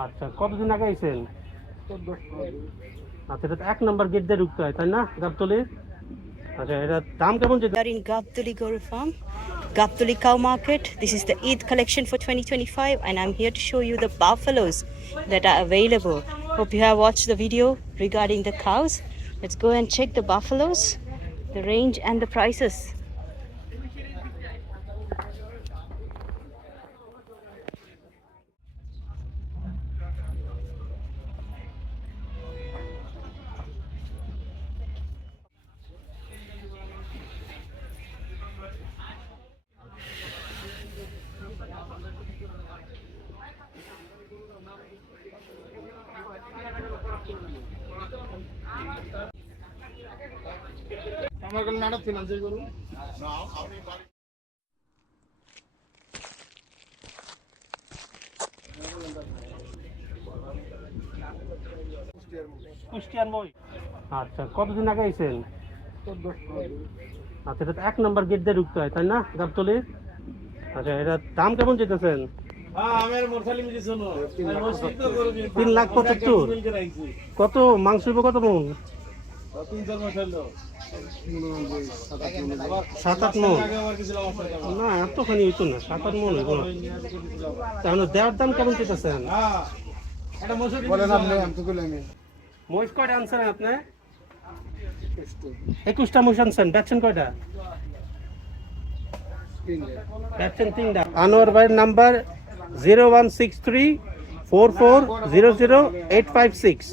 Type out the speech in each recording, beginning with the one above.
আচ্ছা, কতদিন আগে আইছেন? আচ্ছা, এটা তো ১ নম্বর গেট দিয়ে ঢুকতে হয়, তাই না গাবতলী? আচ্ছা, এটার দাম কেমন We are in Gaptuli Goru Farm, Gaptuli Cow Market. This is the Eid collection for 2025, and I'm here to show you the buffaloes that are available. Hope you have watched the video regarding the cows. Let's go and check the buffaloes, the range, and the prices. আমার কাছে নাটক ছিল যে গরু কুষ্টিয়ার মই। আচ্ছা, কতদিন আগে আইছেন? আচ্ছা, এটা তো ১ নম্বর গেট দিয়ে ঢুকতে হয়, তাই না গাবতলী? আচ্ছা, এটার দাম কেমন চাইতেছেন? ৩,৭৫,০০০। কত মাংস হইব, কত মন? ৭-৮ মন? না, এতখানি হইতো না, ৭-৮ মন হইব না। তাহলে দেওয়ার দাম কেমন চাইতেছেন? মহিষ কয়টা আনছেন আপনি? ২১টা মহিষ আনছেন। বেচছেন কয়টা? বেচছেন ৩টা। আনোয়ার ভাইয়ের নাম্বার 016344000856।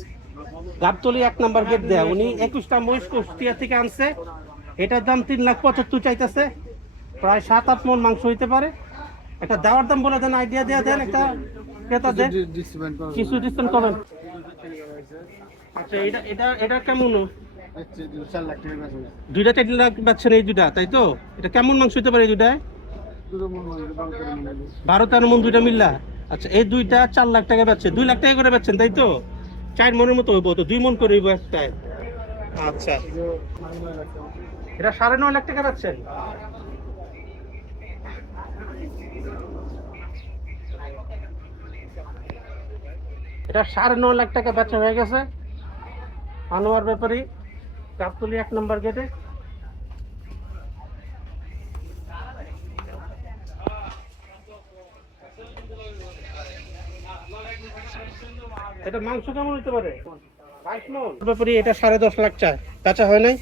গাবতলী ১ নম্বর গেট দেয়া। উনি ২১টা মহিষ কুষ্টিয়া থেকে আনছে। এটার দাম ৩,৭৫,০০০ চাইতেছে। প্রায় ৭-৮ মন মাংস হইতে পারে। একটা দেওয়ার দাম বলে দেন, আইডিয়া দেয়া দেন একটা ক্রেতাদের। কিছু ডিসকাউন্ট করবেন? আচ্ছা, এটা কেমন? দুইটা ৪ লাখ বেচছেন এই দুইটা, তাই তো? এটা কেমন মাংস হইতে পারে এই দুইটায়? ১২-১৩ মন দুইটা মিল্লা। আচ্ছা, এই দুইটা ৪ লাখ টাকা বেচছেন, ২ লাখ টাকা করে বেচছেন, তাই তো? ৪ মনের মতো হইব তো, ২ মন করে হইব একটায়। আচ্ছা, এটা ৯.৫ লাখ টাকা বেচছেন। এটা ৯.৫ লাখ টাকা বেচা হয়ে গেছে আনোয়ার ব্যাপারী, গাবতলী ১ নম্বর গেটে। এটা মাংস কেমন হইতে পারে? ২২ মণ ব্যাপারী। এটা ১০.৫ লাখ চায়, বেচা হয় নাই।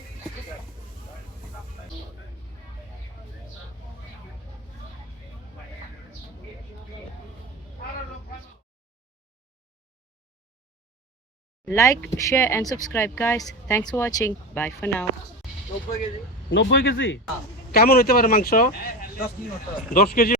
Like, share, and subscribe, guys. Thanks for watching. Bye for now. ৯০ KG? কেমন হইতে পারে মাংস? ১০ কেজি।